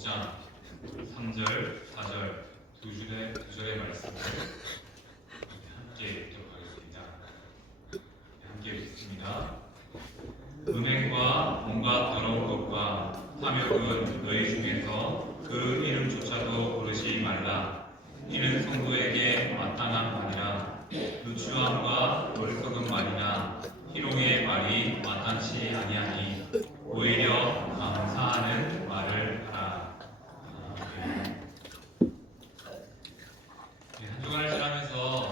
5장 3절, 4절 두 절의 말씀을 함께 읽도록 하겠습니다. 함께 읽습니다. 음행과 온갖 더러운 것과 탐욕은 너희 중에서 그 이름조차도 부르지 말라. 이는 성도에게 마땅한 말이라. 누추함과 어리석은 말이나 희롱의 말이 마땅치 아니하니 오히려 감사하는 말을 하라. 한 주간을 지나면서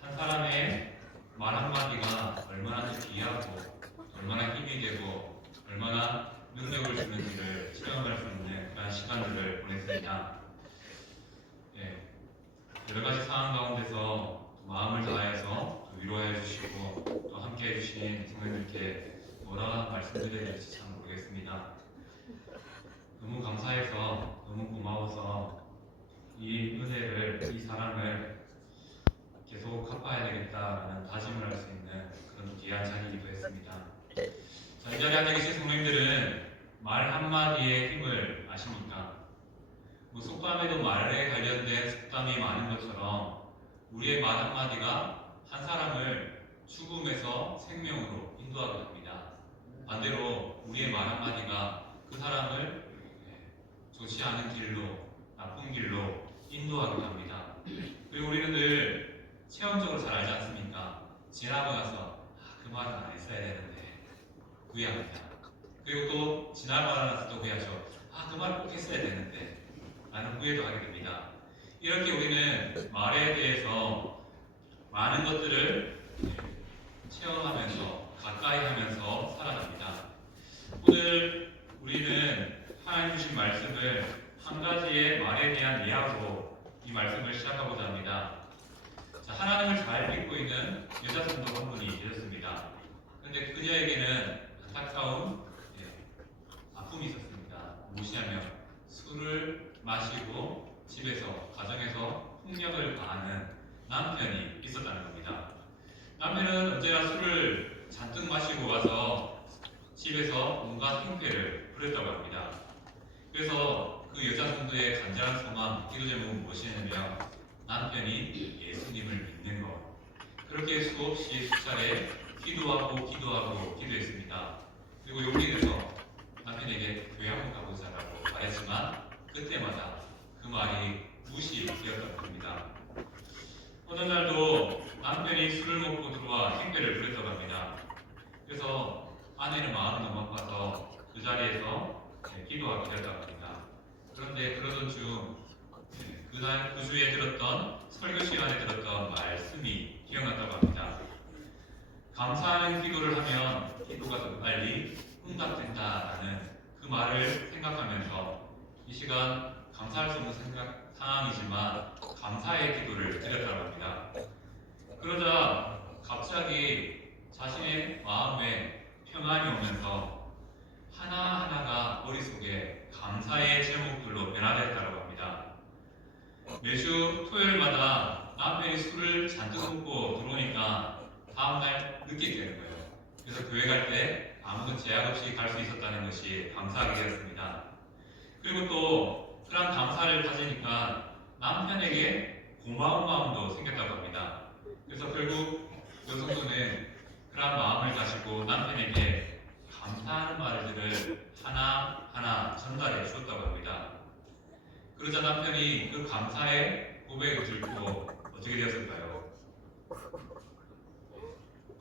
한 사람의 말 한마디가 얼마나 귀하고 얼마나 힘이 되고 얼마나 능력을 주는지를 체험할 수 있는 그런 시간들을 보냈습니다. 여러 가지 상황 가운데서 마음을 다해서 위로해 주시고 또 함께 해주신 성도님들께 뭐라 말씀드려야 될지 참 모르겠습니다. 너무 감사해서 너무 고마워서 이 은혜를, 이 사랑을 계속 갚아야 되겠다라는 다짐을 할 수 있는 그런 귀한 자리이기도 했습니다. 자, 이 자리에 앉아 계신 성도님들은 말 한마디의 힘을 아십니까? 속담에도 말에 관련된 속담이 많은 것처럼 우리의 말 한마디가 한 사람을 죽음에서 생명으로 인도하게 됩니다. 반대로 우리의 말 한마디가 그 사람을 좋지 않은 길로, 나쁜 길로 인도하기도 합니다. 그리고 우리는 늘 체험적으로 잘 알지 않습니까? 지나고 나서 그 말은 안 했어야 되는데 후회합니다. 그리고 또 지나고 나서 또 후회하죠. 그 말 꼭 했어야 되는데 라는 후회도 하게 됩니다. 이렇게 우리는 말에 대해서 많은 것들을 체험하면서 가까이 하면서 살아갑니다. 오늘 우리는 하나님 주신 말씀을 한 가지의 말에 대한 예화로 이 말씀을 시작하고자 합니다. 자, 하나님을 잘 믿고 있는 여자 성도 한 분이 계셨습니다. 그런데 그녀에게는 안타까운 아픔이 있었습니다. 무엇이냐면 술을 마시고 집에서, 가정에서 폭력을 가하는 남편이 있었다는 겁니다. 남편은 언제나 술을 잔뜩 마시고 와서 집에서 온갖 행패를 부렸다고 합니다. 그래서 그 여자 성도의 간절한 소망, 기도 제목은 무엇이냐면 남편이 예수님을 믿는 것. 그렇게 수없이 수차례 기도했습니다. 그리고 용기 내서 남편에게 교회 한번 가보자라고 말했지만 그때마다 그 말이 무시되었다고 합니다. 어느 날도 남편이 술을 먹고 들어와 행패를 부렸다고 합니다. 그래서 아내는 마음이 너무 아파서 그 자리에서 기도하게 되었다고 합니다. 그런데 그러던 중 그 주에 들었던 설교 시간에 들었던 말씀이 기억났다고 합니다. 감사하는 기도를 하면 기도가 더 빨리 응답된다라는 그 말을 생각하면서 이 시간 감사할 수 없는 상황이지만 감사의 기도를 드렸다고 합니다. 그러자 갑자기 자신의 마음에 평안이 오면서 하나하나가 머릿속에 감사의 제목들로 변화됐다고 합니다. 매주 토요일마다 남편이 술을 잔뜩 먹고 들어오니까 다음날 늦게 되는 거예요. 그래서 교회 갈 때 아무런 제약 없이 갈 수 있었다는 것이 감사하게 되었습니다. 그리고 또 그런 감사를 가지니까 남편에게 고마운 마음도 생겼다고 합니다. 그래서 결국 여성분은 그런 마음을 가지고 남편에게 감사하는 말들을 하나하나 전달해 주었다고 합니다. 그러자 남편이 그 감사의 고백을 들고 어떻게 되었을까요?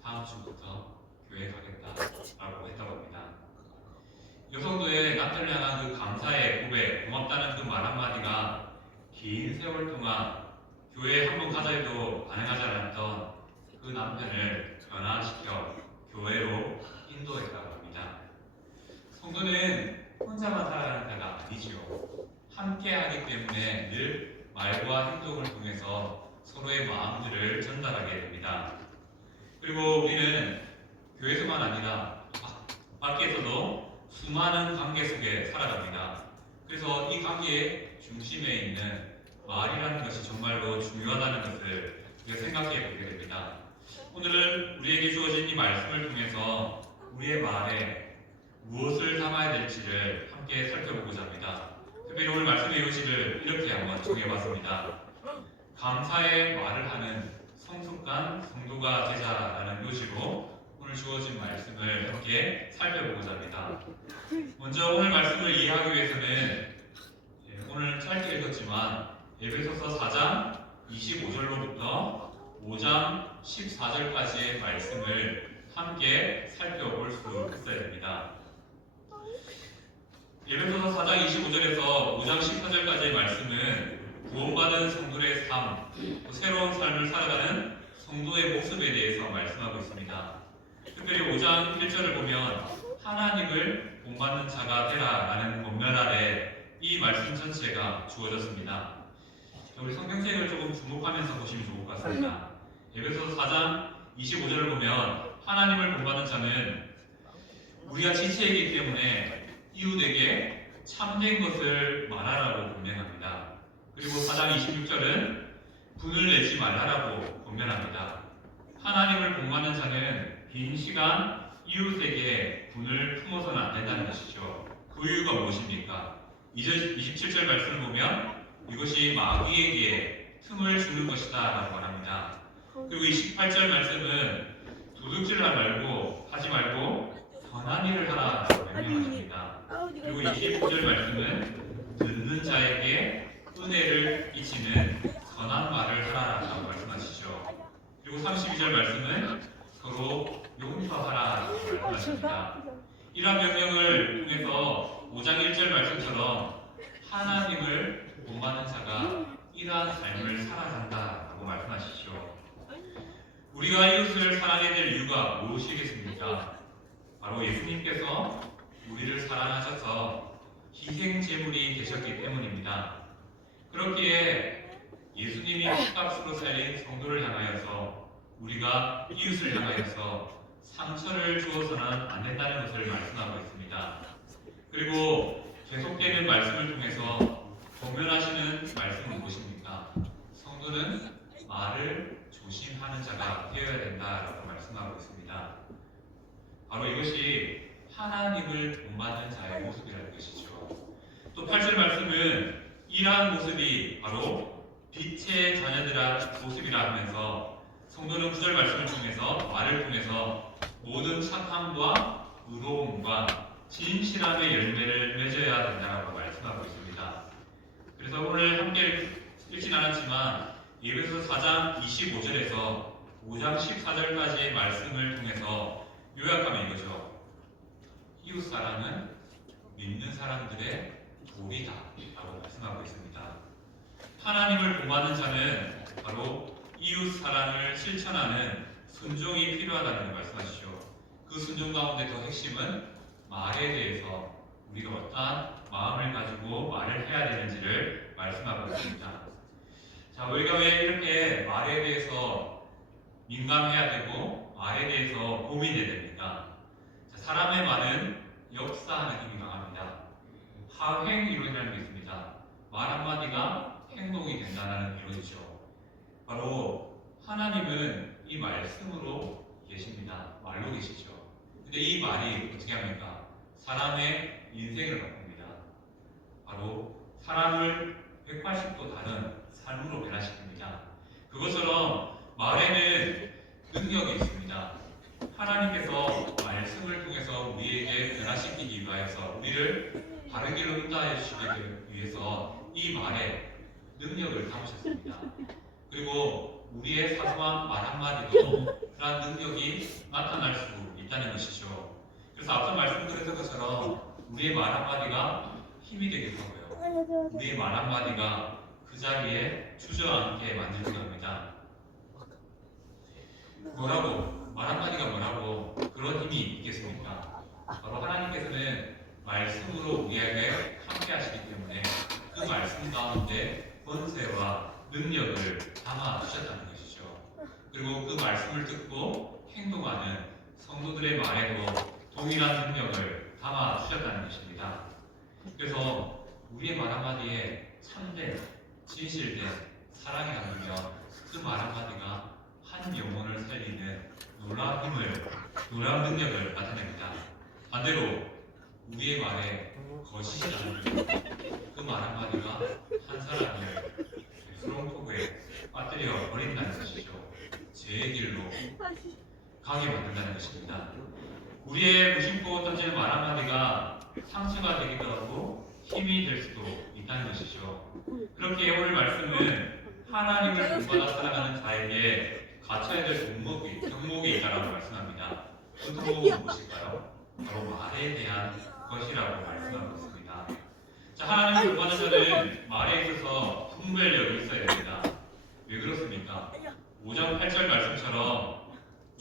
다음 주부터 교회 가겠다라고 했다고 합니다. 여성도의 남편을 향한 그 감사의 고백, 고맙다는 그 말 한마디가 긴 세월 동안 교회에 한번 가자 해도 반응하지 않았던 그 남편을 변화시켜 교회로 인도했다고 합니다. 성도는 혼자만 살아가는 자가 아니지요. 함께 하기 때문에 늘 말과 행동을 통해서 서로의 마음들을 전달하게 됩니다. 그리고 우리는 교회에서만 아니라 밖에서도 수많은 관계 속에 살아갑니다. 그래서 이 관계의 중심에 있는 말이라는 것이 정말로 중요하다는 것을 우리가 생각해 보게 됩니다. 오늘은 우리에게 주어진 이 말씀을 통해서 우리의 말에 무엇을 담아야 될지를 함께 살펴보고자 합니다. 특별히 오늘 말씀의 요지를 이렇게 한번 정해봤습니다. 감사의 말을 하는 성숙한 성도가 되자라는 요지로 오늘 주어진 말씀을 함께 살펴보고자 합니다. 먼저 오늘 말씀을 이해하기 위해서는 오늘 짧게 읽었지만 에베소서 4장 25절로부터 5장 14절까지의 말씀을 함께 살펴볼 수 있어야 됩니다. 에베소서 4장 25절에서 5장 14절까지의 말씀은 구원받은 성도의 삶, 또 새로운 삶을 살아가는 성도의 모습에 대해서 말씀하고 있습니다. 특별히 5장 1절을 보면 하나님을 본받는 자가 되라라는 본면 아래 이 말씀 전체가 주어졌습니다. 우리 성경책을 조금 주목하면서 보시면 좋을 것 같습니다. 에베소서 4장 25절을 보면 하나님을 본받는 자는 우리가 지체이기 때문에 이웃에게 참된 것을 말하라고 권면합니다. 그리고 4장 26절은 분을 내지 말라라고 권면합니다. 하나님을 본받는 자는 빈 시간 이웃에게 분을 품어서는 안 된다는 것이죠. 그 이유가 무엇입니까? 27절 말씀을 보면 이것이 마귀에게 틈을 주는 것이다 라고 말합니다. 그리고 28절 말씀은 도둑질 하지 말고 선한 일을 하라 라고 명령하십니다. 그리고 29절 말씀은 듣는 자에게 은혜를 끼치는 선한 말을 하라 라고 말씀하시죠. 그리고 32절 말씀은 서로 용서하라 라고 말씀하십니다. 이러한 명령을 통해서 5장 1절 말씀처럼 하나님을 본받는 자가 이러한 삶을 살아간다라고 말씀하시죠. 우리가 이웃을 사랑해야 될 이유가 무엇이겠습니까? 바로 예수님께서 우리를 사랑하셔서 희생 제물이 되셨기 때문입니다. 그렇기에 예수님이 핏값으로 살린 성도를 향하여서 우리가 이웃을 향하여서 상처를 주어서는 안 된다는 것을 말씀하고 있습니다. 그리고 계속되는 말씀을 통해서 권면하시는 말씀은 무엇입니까? 성도는 말을 조심하는 자가 되어야 된다라고 말씀하고 있습니다. 바로 이것이 하나님을 본받는 자의 모습이라는 것이죠. 또 8절 말씀은 이러한 모습이 바로 빛의 자녀들의 모습이라 하면서 성도는 9절 말씀을 통해서 말을 통해서 모든 착함과 의로움과 진실함의 열매를 맺어야 된다고 말씀하고 있습니다. 그래서 오늘 함께 읽진 않았지만 에베소서 4장 25절에서 5장 14절까지의 말씀을 통해서 요약하면 이거죠. 이웃 사랑은 믿는 사람들의 도리다 라고 말씀하고 있습니다. 하나님을 본받는 자는 바로 이웃 사랑을 실천하는 순종이 필요하다는 걸 말씀하시죠. 그 순종 가운데 더 핵심은 말에 대해서 우리가 어떠한 마음을 가지고 말을 해야 되는지를 말씀하고 있습니다. 자, 우리가 왜 이렇게 말에 대해서 민감해야 되고 말에 대해서 고민해야 됩니까? 자, 사람의 말은 역사하는 힘이 강합니다. 하행 이론이라는 게 있습니다. 말 한마디가 행동이 된다는 이론이죠. 바로 하나님은 이 말씀으로 계십니다. 말로 계시죠. 근데 이 말이 어떻게 합니까? 사람의 인생을 바꿉니다. 바로 사람을 180도 다른 삶으로 변화시킵니다. 그것처럼 말에는 능력이 있습니다. 하나님께서 말씀을 통해서 우리에게 변화시키기 위하여서 우리를 바른 길로 인도하여 주시기 위해서 이 말에 능력을 담으셨습니다. 그리고 우리의 사소한 말 한마디도 그러한 능력이 나타날 수 있다는 것이죠. 그래서 앞서 말씀드렸던 것처럼 우리의 말 한마디가 힘이 되기도 하고요. 우리의 말 한마디가 그 자리에 주저앉게 만들기도 합니다. 말 한마디가 뭐라고 그런 힘이 있겠습니까? 바로 하나님께서는 말씀으로 우리에게 함께 하시기 때문에 그 말씀 가운데 권세와 능력을 담아 주셨다는 것이죠. 그리고 그 말씀을 듣고 행동하는 성도들의 말에도 동일한 능력을 담아 주셨다는 것입니다. 그래서 우리의 말 한마디에 참된, 진실된 사랑이 담기면 그 말 한마디가 한 영혼을 살리는 놀라운 힘을, 놀라운 능력을 나타냅니다. 반대로 우리의 말에 거시지 않으면 그 말 한마디가 한 사람을 수렁토구에 빠뜨려 버린다는 것이죠. 죄의 길로 가게 만든다는 것입니다. 우리의 무심코 던지는 말 한마디가 상처가 되기도 하고 힘이 될 수도 있다는 것이죠. 그렇게 오늘 말씀은 하나님을 본받아 살아가는 자에게 갖춰야 될 덕목이 있다고 말씀합니다. 그 덕목은 무엇일까요? 바로 말에 대한 것이라고 말씀하고 있습니다. 자, 하나님을 본받는 자는 말에 있어서 분별력이 있어야 됩니다. 왜 그렇습니까? 5장 8절 말씀처럼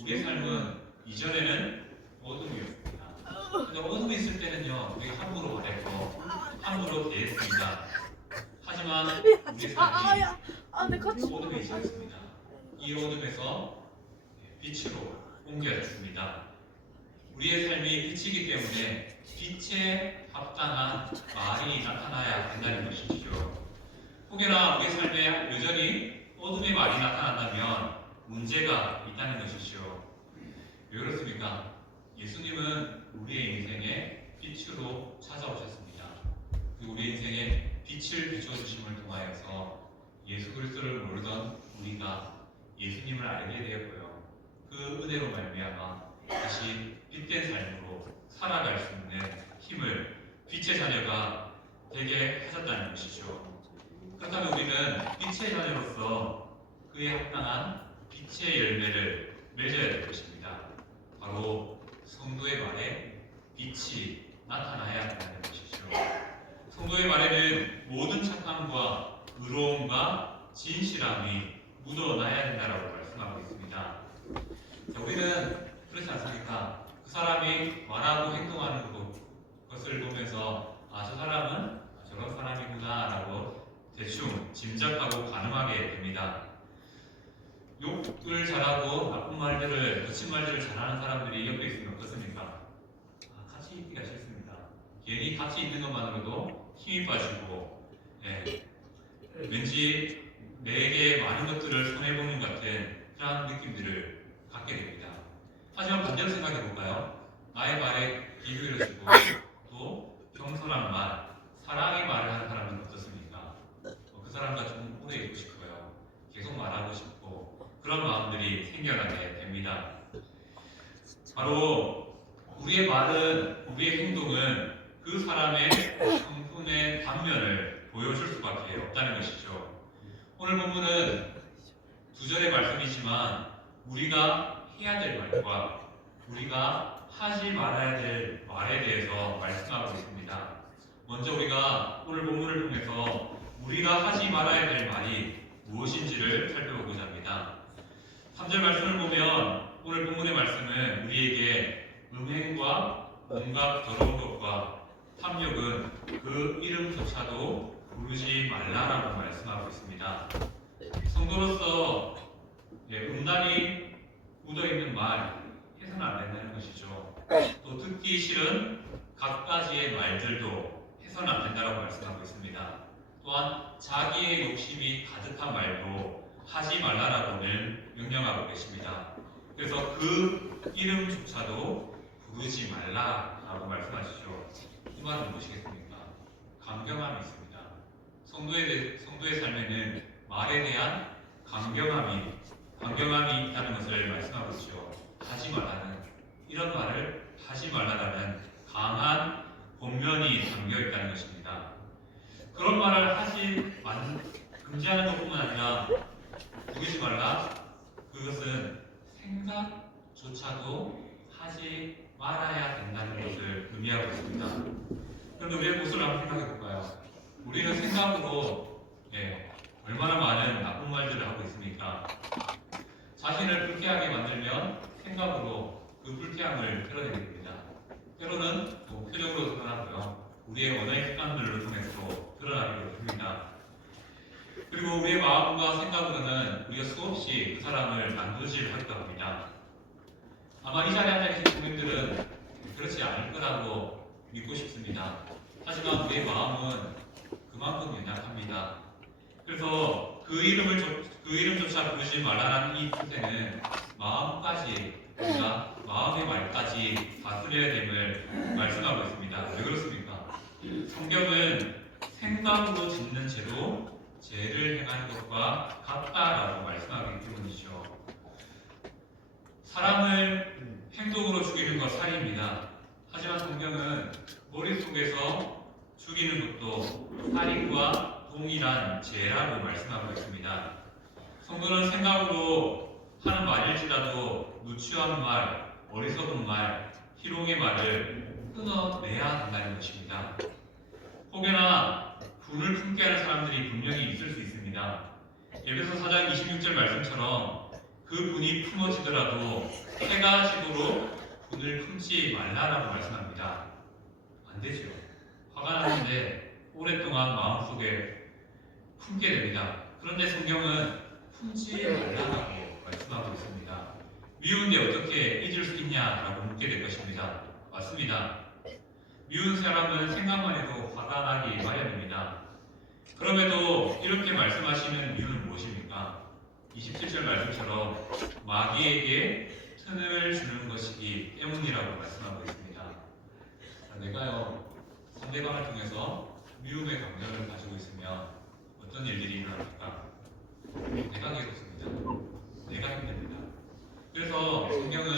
우리의 삶은 이전에는 어둠이었습니다. 근데 어둠이 있을 때는요, 우리가 함부로 말했고 함부로 대했습니다. 하지만 우리의 삶이 어둠에 있었습니다. 이 어둠에서 빛으로 옮겨졌습니다. 우리의 삶이 빛이기 때문에 빛에 합당한 말이 나타나야 된다는 것이죠. 혹여나 우리의 삶에 여전히 어둠의 말이 나타난다면 문제가 있다는 것이죠. 왜 그렇습니까? 예수님은 우리의 인생에 빛으로 찾아오셨습니다. 우리의 인생에 빛을 비춰주심을 통하여서 예수 그리스도를 모르던 우리가 예수님을 알게 되었고요. 그 은혜로 말미암아 다시 빛된 삶으로 살아갈 수 있는 힘을 빛의 자녀가 되게 하셨다는 것이죠. 그렇다면 우리는 빛의 자녀로서 그에 합당한 빛의 열매를 맺어야 될 것입니다. 바로 성도의 말에 빛이 나타나야 한다는 것이죠. 성도의 말에는 모든 착함과 의로움과 진실함이 묻어나야 된다고 말씀하고 있습니다. 자, 우리는 그렇지 않습니까? 그 사람이 말하고 행동하는 것을 보면서 저 사람은 저런 사람이구나 라고 대충 짐작하고 가늠하게 됩니다. 욕을 잘하고 나쁜 말들을, 거친 말들을 잘하는 사람들이 옆에 있으면 어떻습니까? 같이 있기가 싫습니다. 괜히 같이 있는 것만으로도 힘이 빠지고, 왠지 내게 많은 것들을 손해보는 같은 그런 느낌들을 갖게 됩니다. 하지만 반대로 생각해 볼까요? 나의 말에 귀 기울여주고 또 겸손한 말, 사랑의 말을 하는 사람은 어떻습니까? 그 사람과 좀 오래 있고 싶어요. 계속 말하고 싶고 그런 마음들이 생겨나게 됩니다. 바로 우리의 말은, 우리의 행동은 그 사람의 성품의 단면을 보여줄 수밖에 없다는 것이죠. 오늘 본문은 2절의 말씀이지만 우리가 해야 될 말과 우리가 하지 말아야 될 말에 대해서 말씀하고 있습니다. 먼저 우리가 오늘 본문을 통해서 우리가 하지 말아야 될 말이 무엇인지를 살펴보고자 합니다. 3절 말씀을 보면 오늘 본문의 말씀은 우리에게 음행과 온갖 더러운 것과 탐욕은 그 이름조차도 부르지 말라라고 말씀하고 있습니다. 성도로서 음란이 묻어있는 말 해서는 안 된다는 것이죠. 또 듣기 싫은 갖가지의 말들도 해서는 안 된다고 말씀하고 있습니다. 또한 자기의 욕심이 가득한 말도 하지 말라라고는 명령하고 계십니다. 그래서 그 이름조차도 부르지 말라라고 말씀하시죠. 이 말은 무엇이겠습니까? 강경함이 있습니다. 성도의 삶에는 말에 대한 강경함이 있다는 것을 말씀하고 있죠. 하지 말라는, 이런 말을 하지 말라는 강한 본면이 담겨 있다는 것입니다. 그런 말을 금지하는 것뿐만 아니라 부르지 말라, 그것은 생각조차도 하지 말아야 된다는 것을 의미하고 있습니다. 그런데 우리의 모습을 한번 생각해 볼까요? 우리는 생각으로 얼마나 많은 나쁜 말들을 하고 있습니까? 자신을 불쾌하게 만들면 생각으로 그 불쾌함을 드러내게 됩니다. 때로는 표정으로 드러나고요. 우리의 원하의 습관들을 통해서 드러나기도 합니다. 그리고 우리의 마음과 생각으로는 우리가 수없이 그 사람을 난도질하기도 합니다. 아마 이 자리에 앉아계신 국민들은 그렇지 않을 거라고 믿고 싶습니다. 하지만 우리의 마음은 그만큼 연약합니다. 그래서 그 이름조차 부르지 말라는 이 뜻에는 우리가 마음의 말까지 다스려야 됨을 말씀하고 있습니다. 왜 그렇습니까? 성경은 생각으로 짓는 죄도 죄를 행하는 것과 같다라고 말씀하기 때문이죠. 사람을 행동으로 죽이는 것 살인입니다. 하지만 성경은 머릿속에서 죽이는 것도 살인과 동일한 죄라고 말씀하고 있습니다. 성도는 생각으로 하는 말일지라도 누추한 말, 어리석은 말, 희롱의 말을 끊어내야 한다는 것입니다. 혹여나 분을 품게 하는 사람들이 분명히 있을 수 있습니다. 에베소 4장 26절 말씀처럼 그 분이 품어지더라도 해가 지도록 분을 품지 말라라고 말씀합니다. 안 되죠. 화가 나는데 오랫동안 마음속에 품게 됩니다. 그런데 성경은 품지 말라고 말씀하고 있습니다. 미운데 어떻게 잊을 수 있냐라고 묻게 될 것입니다. 맞습니다. 미운 사람은 생각만 해도 화가 나기 마련입니다. 그럼에도 이렇게 말씀하시는 이유는 무엇입니까? 27절 말씀처럼 마귀에게 틈을 주는 것이기 때문이라고 말씀하고 있습니다. 내가요, 상대방을 통해서 미움의 감정을 가지고 있으면 어떤 일들이 일어납니까? 내가 괴롭습니다. 내가 힘듭니다. 그래서 성경은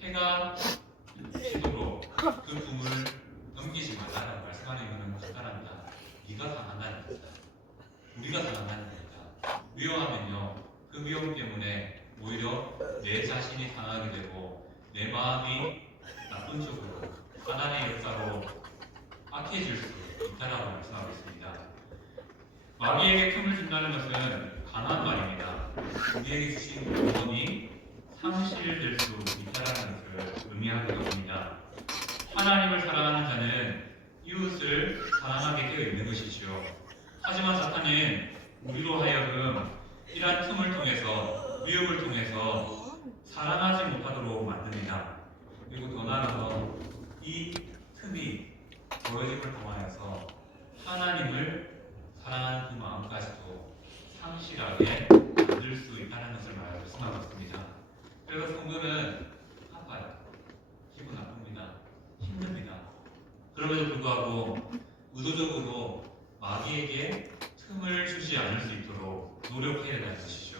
해가 지도록 그 붐을 넘기지 말라라고 말씀하는 이유는 간단합니다. 네가 당한다는 겁니다. 우리가 당한다는 겁니다. 위험하면요, 그 위험 때문에 오히려 내 자신이 상하게 되고 내 마음이 나쁜 쪽으로 하나님의 역사로 악해질 수 있다라고 말씀하고 있습니다. 마귀에게 틈을 준다는 것은 강한 말입니다. 우리에게 주신 구원이 상실될 수 있다라는 것을 의미하기도 합니다. 하나님을 사랑하는 자는 이웃을 사랑하게 되어 있는 것이죠. 하지만 사탄은 우리로 하여금 이러한 틈을 통해서, 위협을 통해서 사랑하지 못하도록 만듭니다. 그리고 더 나아가서 이 틈이 보여짐을 통하여서 하나님을 사랑하는 그 마음까지도 상실하게 만들 수 있다는 것을 말씀하고 있습니다. 그래서 성도는 아파요. 기분 나쁩니다. 힘듭니다. 그럼에도 불구하고 의도적으로 마귀에게 틈을 주지 않을 수 있도록 노력해야 되는 것이죠.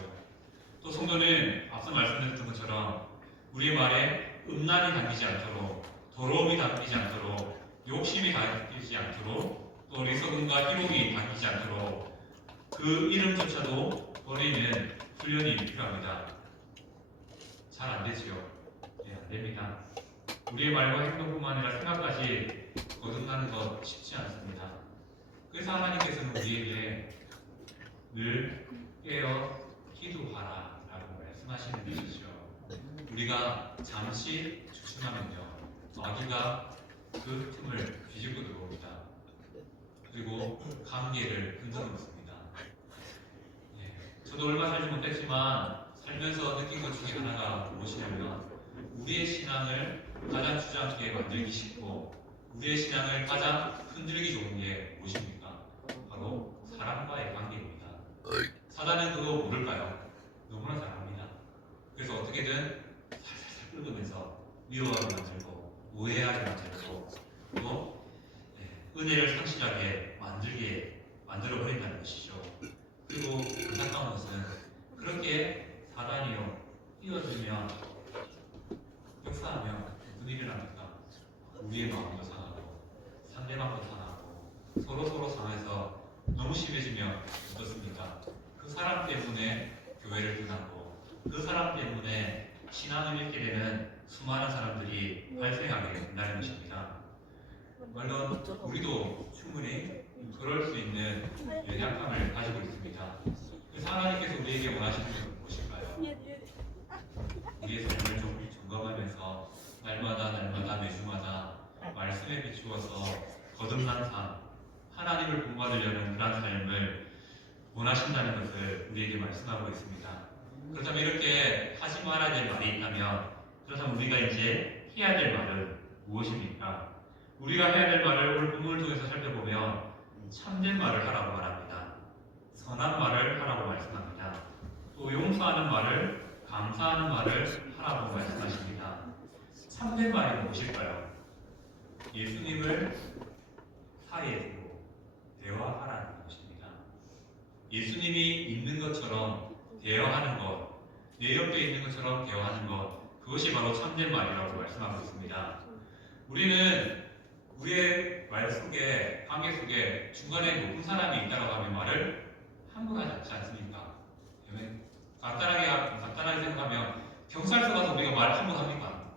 또 성도는 앞서 말씀드렸던 것처럼 우리의 말에 음란이 담기지 않도록, 더러움이 담기지 않도록, 욕심이 담기지 않도록, 또 어리석음과 희롱이 담기지 않도록 그 이름조차도 버리는 훈련이 필요합니다. 잘 안 되지요. 네, 안 됩니다. 우리의 말과 행동뿐만 아니라 생각까지 거듭나는 것 쉽지 않습니다. 그래서 하나님께서는 우리에게 늘 깨어 기도하라 라고 말씀하시는 것이죠. 우리가 잠시 주춤하면요, 마귀가 그 틈을 뒤집고 들어옵니다. 그리고 관계를 흔들어 놓습니다. 저도 얼마 살지 못했지만 살면서 느낀 것 중에 하나가 무엇이냐면, 우리의 신앙을 가장 주저앉게 만들기 쉽고 우리의 신앙을 가장 흔들기 좋은 게 무엇입니까? 바로 사람과의 관계입니다. 사단은 그거 모를까요? 너무나 잘 압니다. 그래서 어떻게든 살살살 긁으면서 미워하게 만들고 오해하게 만들고 또 은혜를 상실하게 만들어버린다는 것이죠. 그리고 안타까운 것은 그렇게 사단이요 끼어들면, 역사하면 무슨 일이 납니까? 우리의 마음도 상하고 상대방도 상하고 서로 상해서 너무 심해지면 어떻습니까? 그 사람 때문에 교회를 떠나고 그 사람 때문에 신앙을 잃게 되는 수많은 사람들이 발생하게 된다는 것입니다. 물론 우리도 충분히 그럴 수 있는 연약함을 가지고 있습니다. 그래서 하나님께서 우리에게 원하시는 것은 무엇일까요? 우리의 삶을 좀 점검하면서 날마다 매주마다 말씀에 비추어서 거듭난 삶, 하나님을 본받으려는 그런 삶을 원하신다는 것을 우리에게 말씀하고 있습니다. 그렇다면 이렇게 하지 말아야 될 말이 있다면, 그렇다면 우리가 이제 해야 될 말은 무엇입니까? 우리가 해야 될 말을 오늘 본문을 통해서 살펴보면 참된 말을 하라고 말합니다. 선한 말을 하라고 말씀합니다. 또 용서하는 말을, 감사하는 말을 하라고 말씀하십니다. 참된 말이 무엇일까요? 예수님을 사이에 두고 대화하라는 것입니다. 예수님이 있는 것처럼 대화하는 것, 내 옆에 있는 것처럼 대화하는 것, 그것이 바로 참된 말이라고 말씀하고 있습니다. 우리는 우리의 말 속에, 관계 속에 중간에 높은 사람이 있다고 하면 말을 함부로 하지 않지 않습니까? 간단하게 생각하면 경찰서 가서 우리가 말을 함부로 합니까?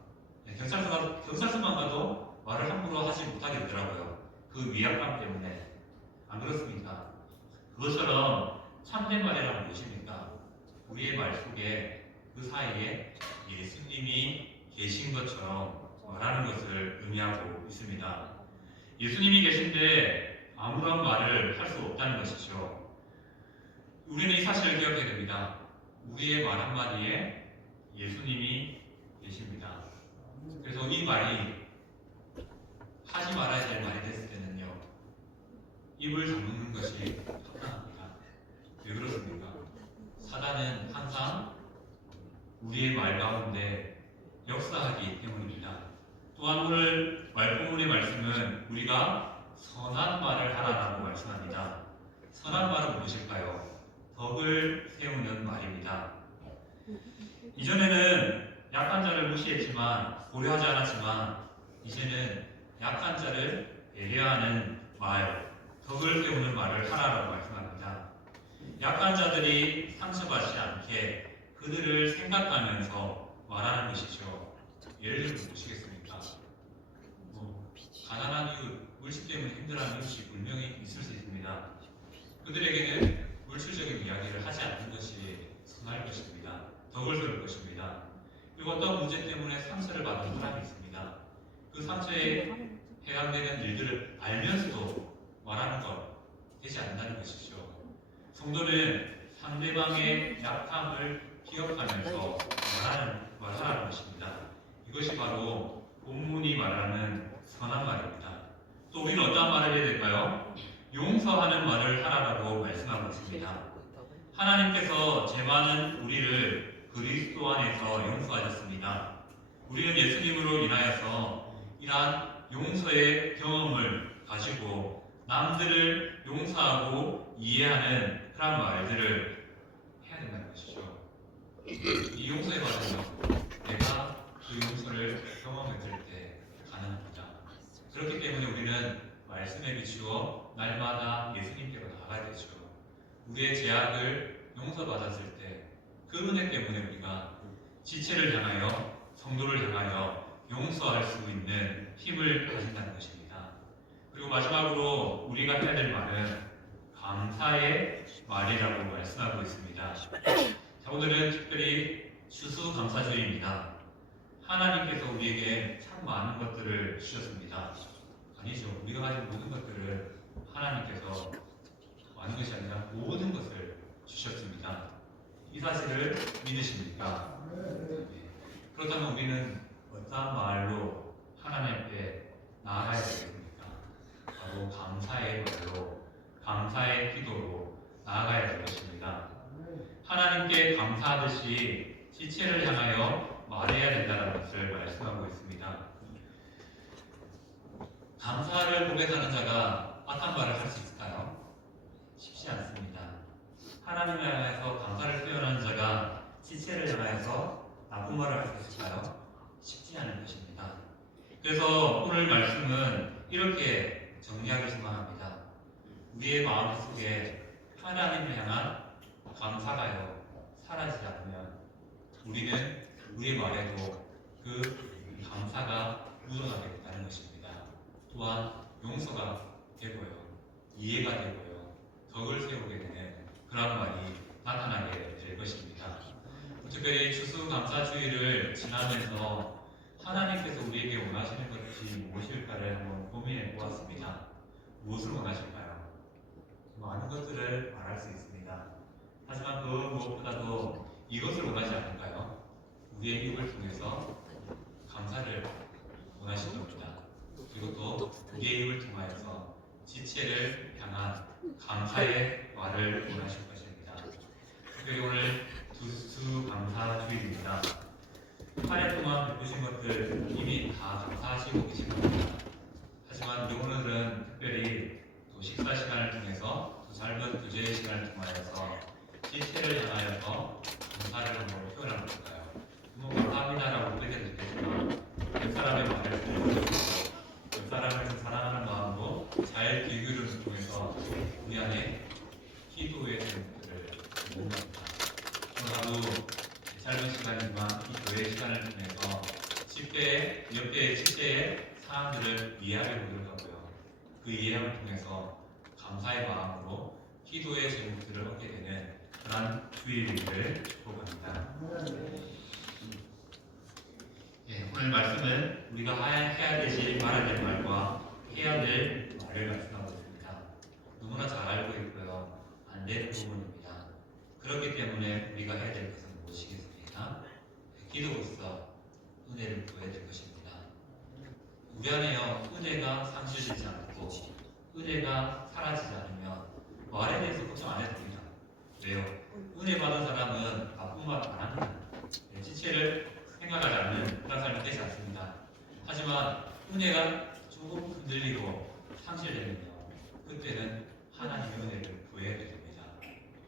네, 경찰서만 가도 말을 함부로 하지 못하게 되더라고요. 그 위압감 때문에. 안 그렇습니까? 그것처럼 참된 말이라는 무엇입니까? 우리의 말 속에 그 사이에 예수님이 계신 것처럼 말하는 것을 의미하고 있습니다. 예수님이 계신데 아무런 말을 할 수 없다는 것이죠. 우리는 이 사실을 기억해야 됩니다. 우리의 말 한마디에 예수님이 계십니다. 그래서 이 말이 하지 말아야 될 말이 됐을 때는요, 입을 다무는 것이 합당합니다. 왜 그렇습니까? 사단은 항상 우리의 말 가운데 역사하기 때문입니다. 또한 오늘 말씀의 말씀은 우리가 선한 말을 하라고 말씀합니다. 선한 말은 무엇일까요? 덕을 세우는 말입니다. 이전에는 약한 자를 무시했지만, 고려하지 않았지만, 이제는 약한 자를 배려하는 말, 덕을 세우는 말을 하라고 말씀합니다. 약한 자들이 상처받지 않게 그들을 생각하면서 말하는 것이죠. 예를 들어 보시겠습니까? 가난한 이웃, 물질 때문에 힘들어하는 이웃이 분명히 있을 수 있습니다. 그들에게는 물질적인 이야기를 하지 않는 것이 선할 것입니다. 덕을 세울 것입니다. 그리고 어떤 문제 때문에 상처를 받은 사람이 있습니다. 그 상처에 해당되는 일들을 알면서도 말하는 것 되지 않는다는 것이죠. 성도는 상대방의 약함을 기억하면서 말하는 것입니다. 이것이 바로 본문이 말하는 선한 말입니다. 또 우리는 어떤 말을 해야 될까요? 용서하는 말을 하라고 말씀하고 있습니다. 하나님께서 죄 많은 우리를 그리스도 안에서 용서하셨습니다. 우리는 예수님으로 인하여서 이러한 용서의 경험을 가지고 남들을 용서하고 이해하는 그런 말들을 해야 된다는 것이죠. 이 용서의 과정은 내가 그 용서를 경험했을 때 가능합니다. 그렇기 때문에 우리는 말씀에 비추어 날마다 예수님께로 나아가야 되죠. 우리의 죄악을 용서받았을 때 그 은혜 때문에 우리가 지체를 향하여, 성도를 향하여 용서할 수 있는 힘을 가진다는 것입니다. 그리고 마지막으로 우리가 해야 될 말은 감사의 말이라고 말씀하고 있습니다. 자, 오늘은 특별히 추수감사주의입니다. 하나님께서 우리에게 참 많은 것들을 주셨습니다. 아니죠. 우리가 가진 모든 것들을 하나님께서 많은 것이 아니라 모든 것을 주셨습니다. 이 사실을 믿으십니까? 네. 그렇다면 우리는 어떠한 말로 하나님 앞에 나아가야 되겠습니까? 바로 감사의 말로, 감사의 기도로 나아가야 될 것입니다. 하나님께 감사하듯이 지체를 향하여 말해야 된다는 것을 말씀하고 있습니다. 감사를 고백하는 자가 악한 말을 할 수 있을까요? 쉽지 않습니다. 하나님을 향해서 감사를 표현하는 자가 지체를 향하여서 나쁜 말을 할 수 있을까요? 쉽지 않은 것입니다. 그래서 오늘 말씀은 이렇게 정리하기 소망합니다. 우리의 마음 속에 하나님을 향한 감사가요 사라지지 않으면 우리는 우리의 말에도 그 감사가 묻어나게 된다는 것입니다. 또한 용서가 되고요, 이해가 되고요, 덕을 세우게 되는 그런 말이 나타나게 될 것입니다. 특별히 추수감사주의를 지나면서 하나님께서 우리에게 원하시는 것이 무엇일까를 한번 고민해 보았습니다. 무엇을 원하실까요? 많은 것들을 말할 수 있습니다. 하지만 그 무엇보다도 이것을 원하지 않을까요? 우리의 입을 통해서 감사를 원하실 겁니다. 그리고 또 우리의 입을 통하여서 지체를 향한 감사의 말을 원하실 것입니다. 특별히 오늘 하지만 우리 오늘은 특별히 또 식사 시간을 통해서 또 짧은 교제의 시간을 통하여서 실체를 향하여서 감사를 한번 표현할 것인가요? 너무 감사합니다라고 고백해도 되겠지만 옆 사람의 말을 들어주고 옆 사람을 사랑하는 마음으로 잘 귀 기울임을 통해서 우리 안에 기도의 제목들을 모읍니다. 오늘 하루 짧은 시간이지만 이 교회 시간을 통해서 10대의, 옆대의 7대의 사람들을 이해하게 보도록 하고요. 그 이해함을 통해서 감사의 마음으로 기도의 제목들을 얻게 되는 그런 주일을 축복합니다. 예, 오늘 말씀은 우리가 해야 되지 말아야 될 말과 해야 될 말을 말씀하고 있습니다. 너무나 잘 알고 있고요. 안 되는 부분입니다. 그렇기 때문에 우리가 해야 될 것은 무엇이겠습니까? 기도로서 은혜를 구해야 될 것입니다. 우리 안에요, 은혜가 상실되지 않고 은혜가 사라지지 않으면 말에 대해서 걱정 안 해도 됩니다. 왜요? 은혜 받은 사람은 나쁜 말 안 합니다. 지체를 생각하지 않는 그런 삶이 되지 않습니다. 하지만 은혜가 조금 흔들리고 상실되면요, 그때는 하나님의 은혜를 구해야 됩니다.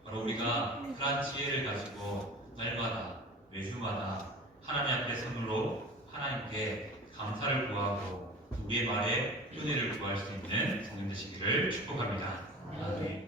바로 우리가 그러한 지혜를 가지고 날마다 매주마다 하나님 앞에 선물로 하나님께 감사를 구하고 우리의 말에 은혜를 구할 수 있는 성령 되시기를 축복합니다. 아멘.